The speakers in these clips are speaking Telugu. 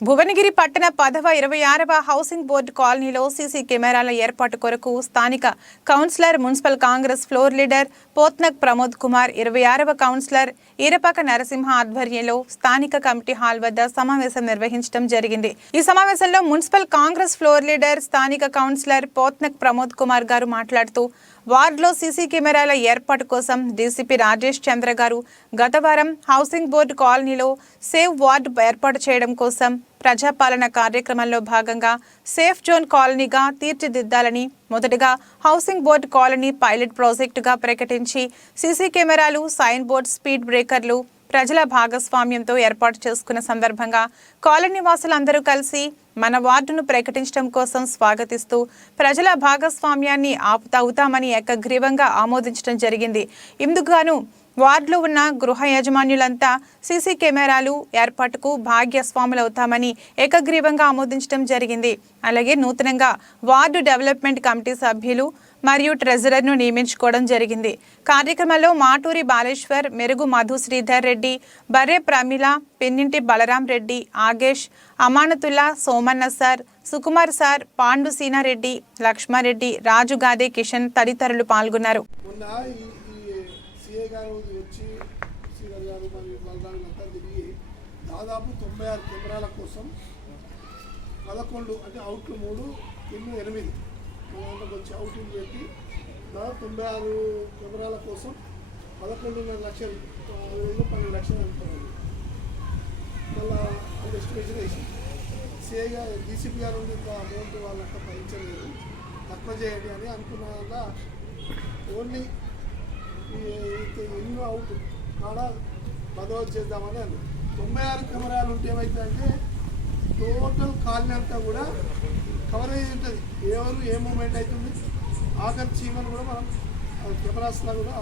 భువనగిరి పట్టణ పదవ ఇరవై ఆరవ హౌసింగ్ బోర్డు కాలనీలో సీసీ కెమెరాల ఏర్పాటు కొరకు స్థానిక councillor municipal Congress floor leader Pothnak Pramod Kumar ఇరవై ఆరవ కౌన్సిలర్ ఈరపాక నరసింహ ఆధ్వర్యంలో స్థానిక కమిటీ హాల్ వద్ద సమావేశం నిర్వహించడం జరిగింది. ఈ సమావేశంలో మున్సిపల్ కాంగ్రెస్ ఫ్లోర్ లీడర్ స్థానిక కౌన్సిలర్ పోత్నక్ ప్రమోద్ కుమార్ గారు మాట్లాడుతూ వార్డులో సీసీ కెమెరాల ఏర్పాటు కోసం డీసీపీ రాజేష్ చంద్ర గారు గత వారం హౌసింగ్ బోర్డు కాలనీలో సేవ్ వార్డు ఏర్పాటు చేయడం కోసం ప్రజాపాలన కార్యక్రమంలో భాగంగా సేఫ్ జోన్ కాలనీగా తీర్చిదిద్దాలని మొదటగా హౌసింగ్ బోర్డు కాలనీ పైలట్ ప్రాజెక్టుగా ప్రకటించి సీసీ కెమెరాలు సైన్ బోర్డ్ స్పీడ్ బ్రేకర్లు ప్రజల భాగస్వామ్యంతో ఏర్పాటు చేసుకున్న సందర్భంగా కాలనీ వాసులందరూ కలిసి మన వార్డును ప్రకటించడం కోసం స్వాగతిస్తూ ప్రజల భాగస్వామ్యాన్ని ఆపుతావుతామని ఏకగ్రీవంగా ఆమోదించడం జరిగింది. ఇందుకుగాను వార్డులో ఉన్న గృహ యజమానులంతా సీసీ కెమెరాలు ఏర్పాటుకు భాగ్యస్వాములవుతామని ఏకగ్రీవంగా ఆమోదించడం జరిగింది. అలాగే నూతనంగా వార్డు డెవలప్మెంట్ కమిటీ సభ్యులు మరియు ట్రెజరర్ను నియమించుకోవడం జరిగింది. కార్యక్రమంలో మాటూరి బాలేశ్వర్ మెరుగు మధు శ్రీధర్ రెడ్డి బర్రె ప్రమిళ పెన్నింటి బలరాం రెడ్డి ఆగేష్ అమానతుల్లా సోమన్న సార్ సుకుమార్ సార్ పాండు సీనారెడ్డి లక్ష్మారెడ్డి రాజుగాదే కిషన్ తదితరులు పాల్గొన్నారు. సిఏ గారు వచ్చి శ్రీధర్ గారు మరియు బలరాం అంతా తిరిగి దాదాపు తొంభై ఆరు కెమెరాల కోసం పదకొండు అంటే అవుట్లు మూడు ఇల్లు ఎనిమిది మన వచ్చి అవుట్లు పెట్టి దాదాపు తొంభై ఆరు కెమెరాల కోసం పదకొండున్నర లక్షలు పన్నెండు లక్షలు అనుకున్నాను. మళ్ళా అది ఎస్టిమేషన్ వేసి సిఐ గారు డీసీపీ గారు ఇంకా అమౌంట్ వాళ్ళంతా భరించలేదు. తక్కువ చేయండి అని అనుకున్న వల్ల ఓన్లీ ఇల్లు అవుట్ కాడ పదో చేద్దామని అన్నారు తొంభై ఆరు కెమెరాలు ఉంటే ఏమవుతుందంటే టోటల్ కాలనీ అంతా కూడా కవరేజ్ ఉంటుంది. ఎవరు ఏ మూమెంట్ అవుతుంది ఆఖరి చీమలు కూడా మనం కెమెరాస్లా కూడా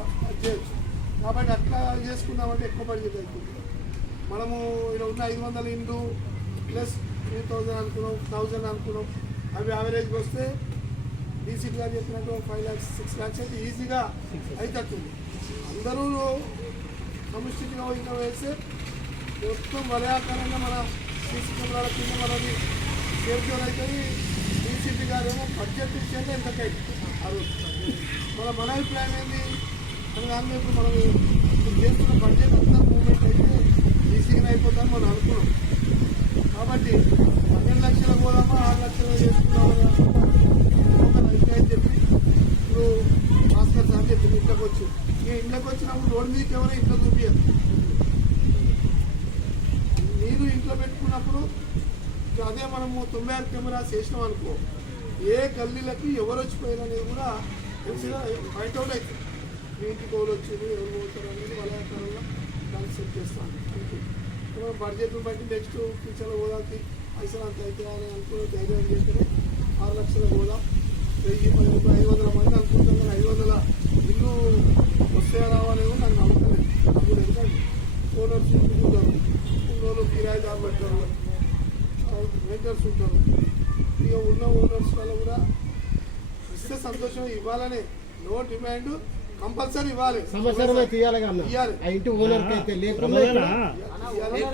చేయొచ్చు. కాబట్టి అట్లా చేసుకుందామంటే ఎక్కువ బడ్జెట్ అవుతుంది మనము ఇలా ఉన్న ఐదు వందల ఇంటూ ప్లస్ త్రీ థౌజండ్ అనుకున్నాం థౌజండ్ అనుకున్నాం. అవి యావరేజ్కి వస్తే డీసీగా గారు చెప్పినట్టు ఫైవ్ ల్యాక్స్ సిక్స్ ల్యాక్స్ అయితే ఈజీగా అవుతుంది అందరూ సమిష్టిగా ఇంకా వేస్తే మొత్తం వలయాకారంగా మన సీసీ కెమెరాల కింద మనది సేఫ్టీ అవుతుంది డీసీపీ గారు ఏమో బడ్జెట్ ఇచ్చేదే ఎంతకైతే ఆ రోజు మన మన అభిప్రాయం ఏంది? అని దాని మీద ఇప్పుడు మనం చేస్తున్న బడ్జెట్ అంతా రోడ్డు మీదకి ఎవరో ఇంట్లో చూపించదు మీరు ఇంట్లో పెట్టుకున్నప్పుడు అదే మనము తొంభై ఆరు కెమెరాస్ వేసినాం అనుకో ఏ గల్లీలకి ఎవరు వచ్చిపోయారు అనేది కూడా తెలిసిన బయట అవుట్ అవుతుంది. మీ ఇంటికి ఎవరు వచ్చింది ఎవరు పోతారు అనేది వలయాకారంగా దాన్ని సెట్ చేస్తాను మనం బడ్జెట్ని బట్టి నెక్స్ట్ ఫ్యూచర్లో పోదాకి పైసలు అంత అయితే అని అనుకుని ధైర్యం చేస్తే ఆరు లక్షల పోదాం. వెయ్యి పది ఐదు వందల మంది అనుకుంటాం కానీ ఐదు వందల ఇల్లు వెంటర్స్ ఉంటారు. ఇక ఉన్న ఓనర్స్ వల్ల కూడా ఇస్తే సంతోషం ఇవ్వాలనే నో డిమాండ్ కంపల్సరీ ఇవ్వాలి. సంవత్సరమే తీయాలి కదా ఇంటి ఓనర్కి అయితే లేకుండా ఇవ్వాలి.